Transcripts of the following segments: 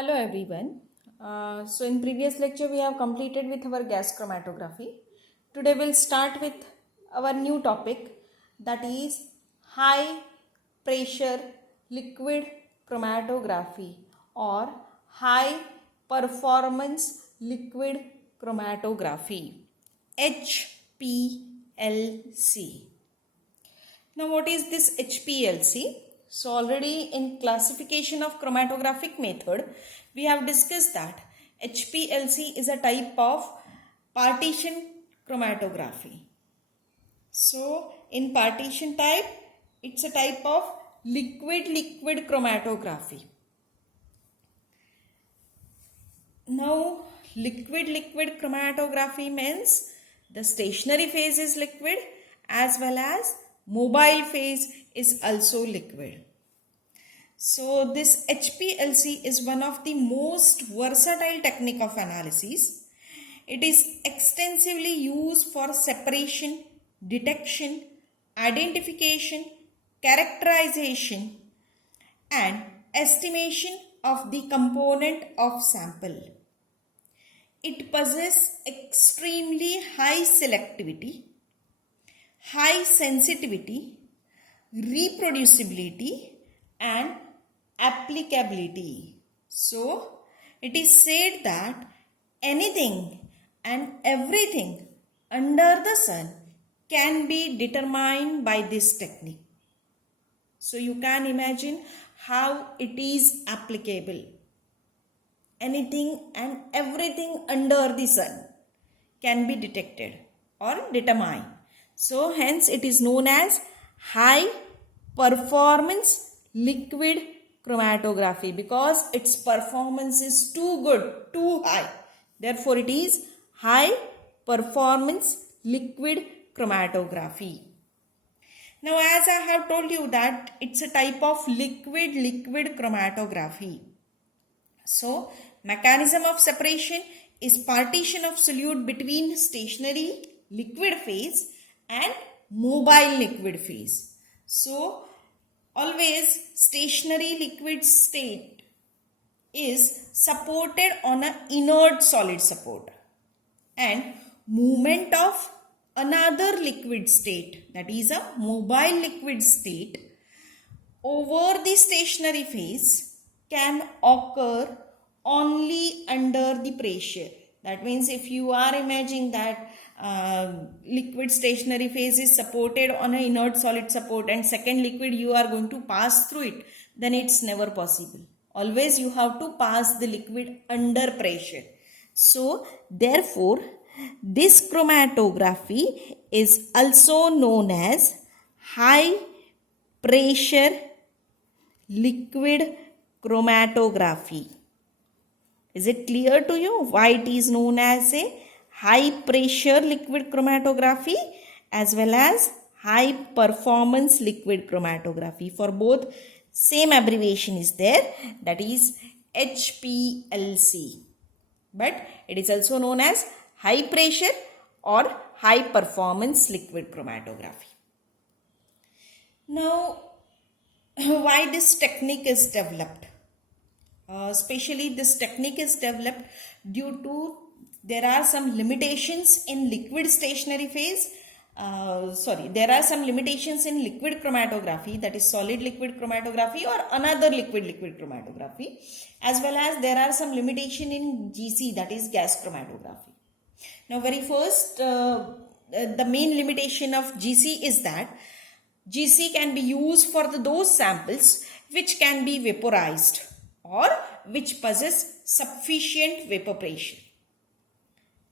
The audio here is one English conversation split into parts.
Hello everyone. So in previous lecture we have completed with our gas chromatography. Today we'll start with our new topic, that is high pressure liquid chromatography or high performance liquid chromatography, HPLC. Now what is this HPLC? So already in classification of chromatographic method, we have discussed that HPLC is a type of partition chromatography. So in partition type, it's a type of liquid chromatography. Now liquid chromatography means the stationary phase is liquid as well as mobile phase is also liquid. So this HPLC is one of the most versatile technique of analysis. It is extensively used for separation, detection, identification, characterization and estimation of the component of sample. It possesses extremely high selectivity, high sensitivity, reproducibility and applicability. So it is said that anything and everything under the sun can be determined by this technique. So you can imagine how it is applicable. Anything and everything under the sun can be detected or determined. So hence it is known as high performance liquid chromatography because its performance is too good, too high. Therefore it is high performance liquid chromatography. Now as I have told you that it's a type of liquid chromatography. So mechanism of separation is partition of solute between stationary liquid phase and mobile liquid phase. So always stationary liquid state is supported on an inert solid support and movement of another liquid state, that is a mobile liquid state, over the stationary phase can occur only under the pressure. That means if you are imagining that liquid stationary phase is supported on an inert solid support and second liquid you are going to pass through it, then it's never possible. Always you have to pass the liquid under pressure. So therefore this chromatography is also known as high pressure liquid chromatography. Is it clear to you why it is known as a high pressure liquid chromatography as well as high performance liquid chromatography? For both same abbreviation is there, that is HPLC, but it is also known as high pressure or high performance liquid chromatography. Now why this technique is developed? Especially this technique is developed due to there are some limitations in liquid stationary phase. There are some limitations in liquid chromatography, that is solid liquid chromatography or another liquid chromatography, as well as there are some limitation in GC, that is gas chromatography. Now very first, the main limitation of GC is that GC can be used for those samples which can be vaporized or which possess sufficient vapor pressure.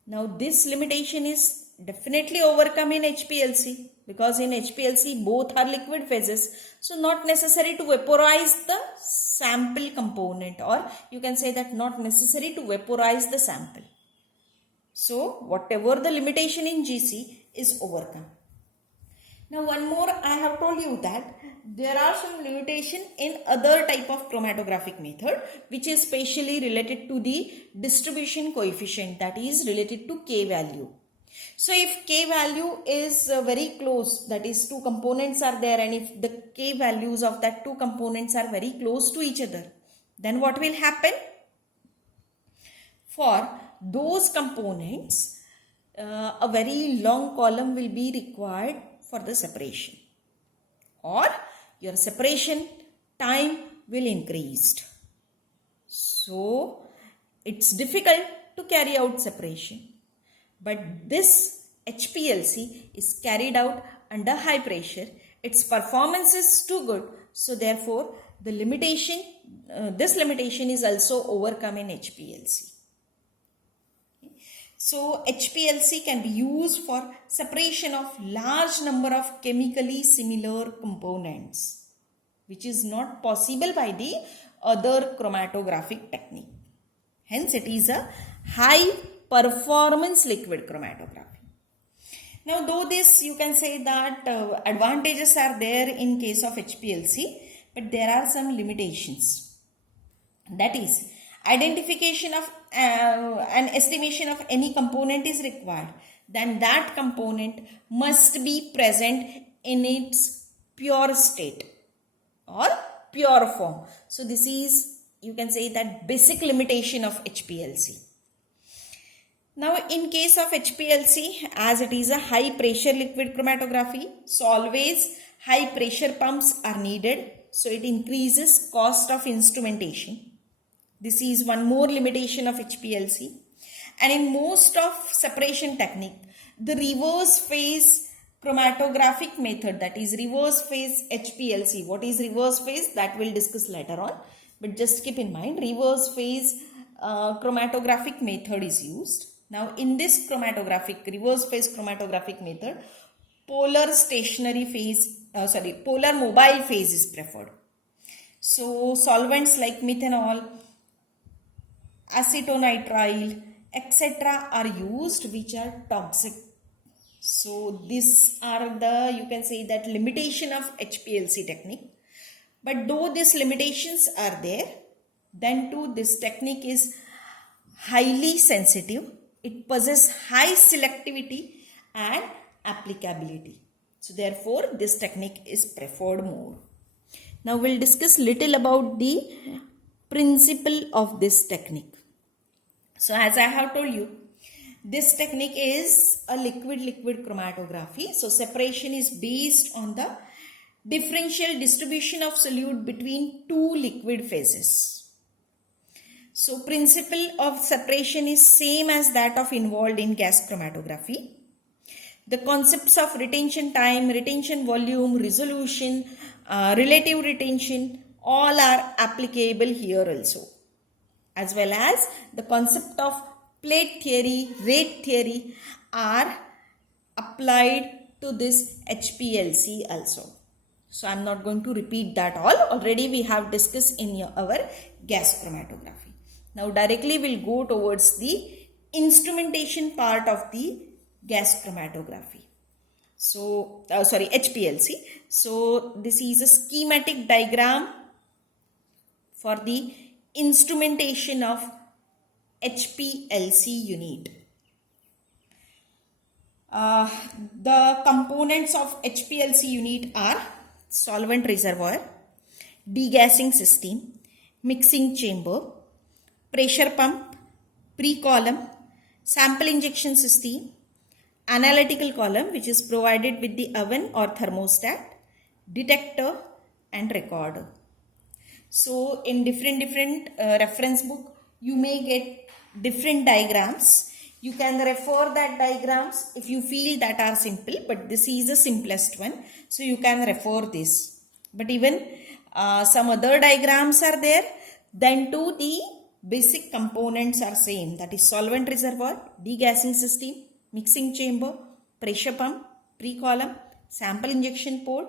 Now this limitation is definitely overcome in HPLC because in HPLC both are liquid phases. So not necessary to vaporize the sample component, or you can say that not necessary to vaporize the sample. So whatever the limitation in GC is overcome. Now one more, I have told you that there are some limitation in other type of chromatographic method which is specially related to the distribution coefficient, that is related to K value. So if K value is very close, that is two components are there, and if the K values of that two components are very close to each other, then what will happen? For those components, a very long column will be required for the separation, or your separation time will increase. So it's difficult to carry out separation, but this HPLC is carried out under high pressure. Its performance is too good, so therefore the limitation, this limitation is also overcome in HPLC. So HPLC can be used for separation of large number of chemically similar components, which is not possible by the other chromatographic technique. Hence it is a high performance liquid chromatography. Now though this, you can say that advantages are there in case of HPLC, but there are some limitations. That is, identification of an estimation of any component is required, then that component must be present in its pure state or pure form. So this is, you can say, that basic limitation of HPLC. Now in case of HPLC, as it is a high pressure liquid chromatography, so always high pressure pumps are needed, so it increases cost of instrumentation. This is one more limitation of HPLC. And in most of separation technique, the reverse phase chromatographic method, that is reverse phase HPLC. What is reverse phase? That we'll discuss later on. But just keep in mind, reverse phase chromatographic method is used. Now in this reverse phase chromatographic method, polar mobile phase is preferred. So solvents like methanol, acetonitrile, etc. are used, which are toxic. So these are the, you can say, that limitation of HPLC technique. But though these limitations are there, then too this technique is highly sensitive. It possesses high selectivity and applicability. So therefore this technique is preferred more. Now we'll discuss little about the principle of this technique. So as I have told you, this technique is a liquid-liquid chromatography. So separation is based on the differential distribution of solute between two liquid phases. So principle of separation is same as that of involved in gas chromatography. The concepts of retention time, retention volume, resolution, relative retention, all are applicable here also. As well as the concept of plate theory, rate theory are applied to this HPLC also. So I am not going to repeat that all. Already we have discussed in our gas chromatography. Now directly we'll go towards the instrumentation part of the gas chromatography. So, HPLC. So this is a schematic diagram for the instrumentation of HPLC unit. The components of HPLC unit are solvent reservoir, degassing system, mixing chamber, pressure pump, pre-column, sample injection system, analytical column which is provided with the oven or thermostat, detector and recorder. So in different reference book, you may get different diagrams. You can refer that diagrams if you feel that are simple, but this is the simplest one. So you can refer this. But even some other diagrams are there. Then too the basic components are same. That is solvent reservoir, degassing system, mixing chamber, pressure pump, pre-column, sample injection port,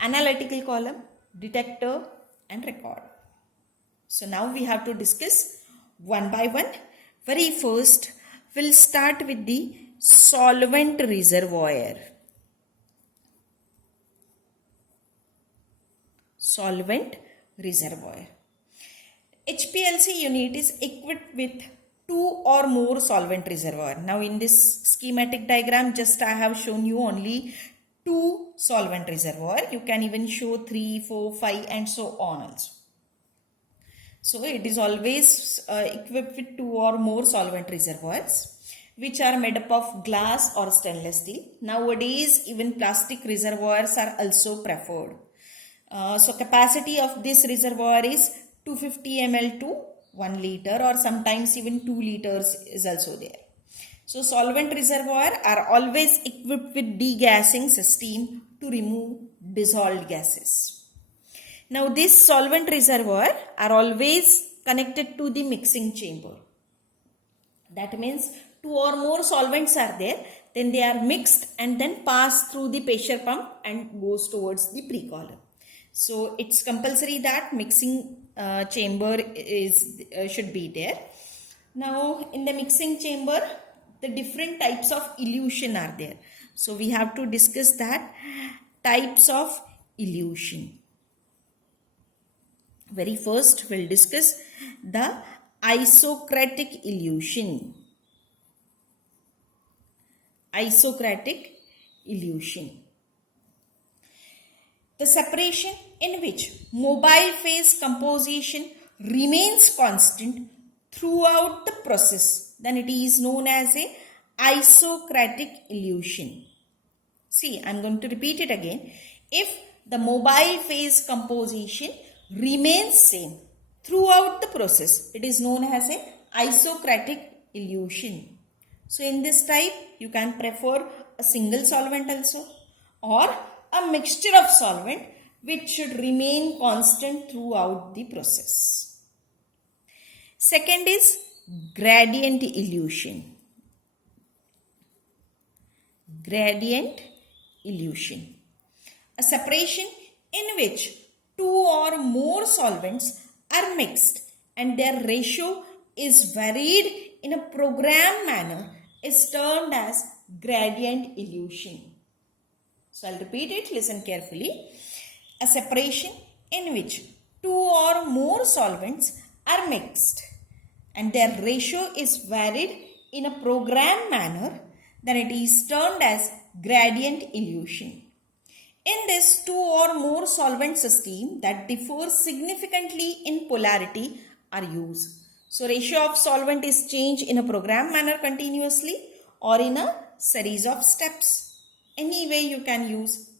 analytical column, detector and recorder. So now we have to discuss one by one. Very first, we'll start with the solvent reservoir. Solvent reservoir. HPLC unit is equipped with two or more solvent reservoir. Now in this schematic diagram, just I have shown you only two solvent reservoir. You can even show 3, 4, 5 and so on also. So it is always equipped with 2 or more solvent reservoirs which are made up of glass or stainless steel. Nowadays even plastic reservoirs are also preferred. So capacity of this reservoir is 250 ml to 1 liter, or sometimes even 2 liters is also there. So solvent reservoir are always equipped with degassing system to remove dissolved gases. Now this solvent reservoir are always connected to the mixing chamber. That means 2 or more solvents are there, then they are mixed and then pass through the pressure pump and goes towards the pre-column. So it's compulsory that mixing chamber should be there. Now in the mixing chamber, the different types of elution are there. So we have to discuss that types of elution. Very first we'll discuss the isocratic illusion. Isocratic illusion. The separation in which mobile phase composition remains constant throughout the process, then it is known as a isocratic illusion. See, I am going to repeat it again. If the mobile phase composition remains same throughout the process, it is known as a isocratic illusion. So in this type, you can prefer a single solvent also, or a mixture of solvent which should remain constant throughout the process. Second is gradient illusion. Gradient illusion. A separation in which 2 or more solvents are mixed and their ratio is varied in a programmed manner is termed as gradient illusion. So I'll repeat it, listen carefully. A separation in which 2 or more solvents are mixed and their ratio is varied in a programmed manner, then it is termed as gradient illusion. In this 2 or more solvent system that differ significantly in polarity are used. So ratio of solvent is changed in a programmed manner continuously or in a series of steps. Any way you can use.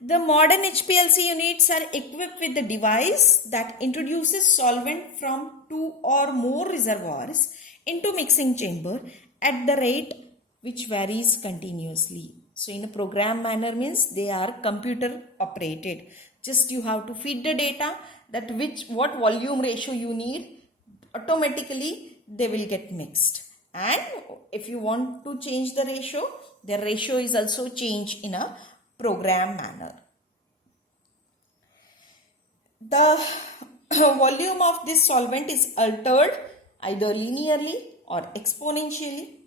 The modern HPLC units are equipped with the device that introduces solvent from 2 or more reservoirs into mixing chamber at the rate which varies continuously. So in a program manner means they are computer operated. Just you have to feed the data that what volume ratio you need, automatically they will get mixed. And if you want to change the ratio, the ratio is also changed in a program manner. The volume of this solvent is altered either linearly or exponentially.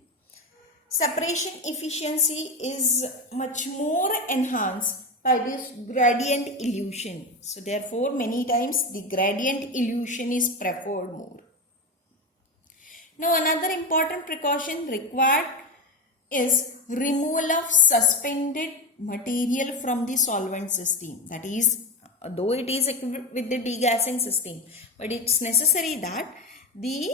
Separation efficiency is much more enhanced by this gradient illusion. So therefore many times the gradient illusion is preferred more. Now another important precaution required is removal of suspended material from the solvent system. That is, though it is equipped with the degassing system, but it's necessary that the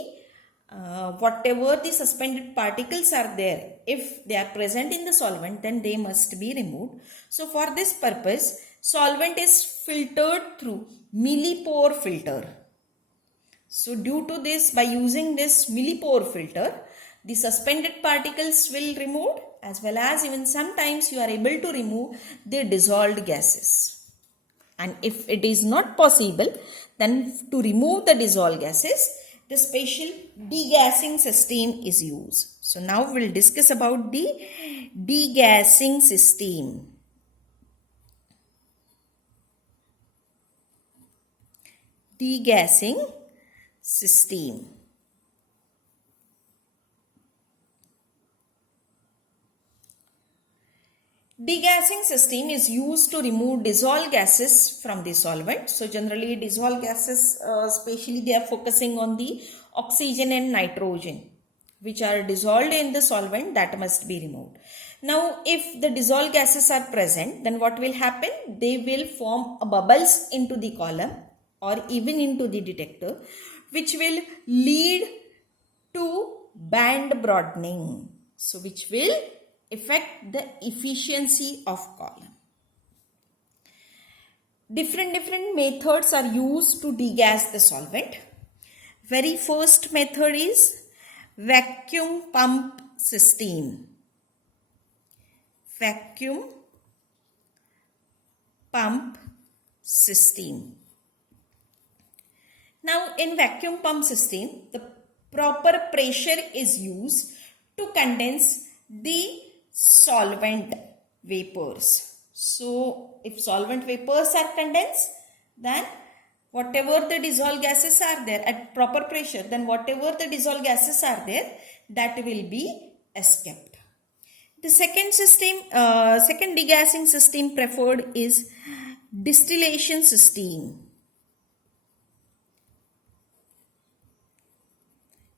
whatever the suspended particles are there, if they are present in the solvent, then they must be removed. So for this purpose, solvent is filtered through millipore filter. So due to this, by using this millipore filter, the suspended particles will remove, as well as even sometimes you are able to remove the dissolved gases. And if it is not possible, then to remove the dissolved gases, the special degassing system is used. So now we'll discuss about the degassing system. Degassing system. Degassing system is used to remove dissolved gases from the solvent. So generally dissolved gases, especially they are focusing on the oxygen and nitrogen, which are dissolved in the solvent, that must be removed. Now if the dissolved gases are present, then what will happen? They will form bubbles into the column, or even into the detector, which will lead to band broadening. So which will affect the efficiency of column. Different methods are used to degas the solvent. Very first method is vacuum pump system. Vacuum pump system. Now in vacuum pump system, the proper pressure is used to condense the solvent vapors. So if solvent vapors are condensed, then whatever the dissolved gases are there at proper pressure, then whatever the dissolved gases are there, that will be escaped. The second degassing system preferred is distillation system.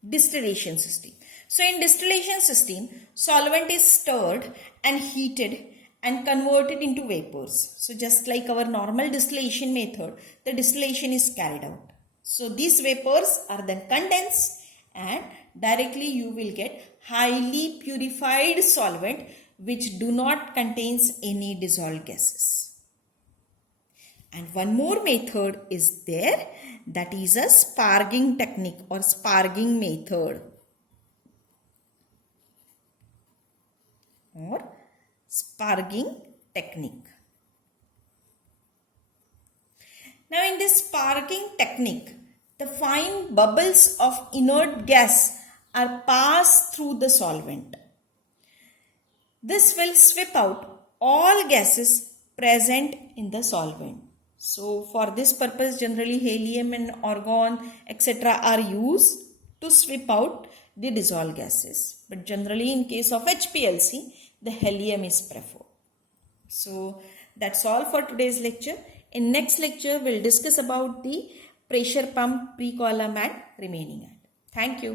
Distillation system. So in distillation system, solvent is stirred and heated and converted into vapors. So just like our normal distillation method, the distillation is carried out. So these vapors are then condensed and directly you will get highly purified solvent which do not contains any dissolved gases. And one more method is there, that is a sparging technique or sparging method. Or sparging technique. Now in this sparging technique, the fine bubbles of inert gas are passed through the solvent. This will sweep out all gases present in the solvent. So for this purpose, generally helium and argon etc. are used to sweep out the dissolved gases. But generally in case of HPLC, the helium is preferred. So that's all for today's lecture. In next lecture, we'll discuss about the pressure pump, pre-column and remaining end. Thank you.